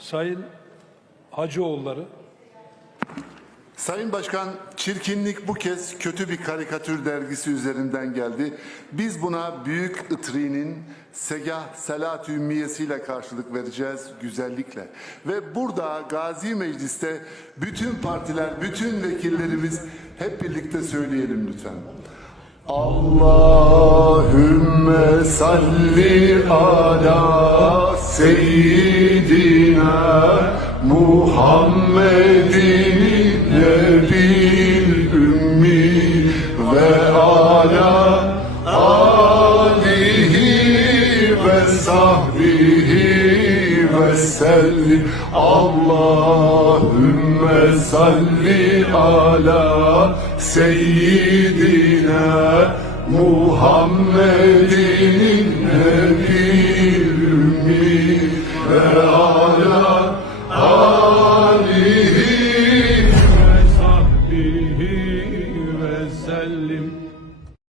Sayın Hacıoğulları. Sayın Başkan, çirkinlik bu kez kötü bir karikatür dergisi üzerinden geldi. Biz buna Büyük Itri'nin Segah Selat-ı Ümmiyesiyle karşılık vereceğiz, güzellikle. Ve burada Gazi Meclis'te bütün partiler, bütün vekillerimiz hep birlikte söyleyelim lütfen. Allahümme salli ala seyyidina Muhammedin nebil ümmi ve ala alihi ve sahbihi ve sellim. Allahümme salli ala seyyidina Muhammedin nebil ümmi ve ala alihi ve sahbihi ve sellim.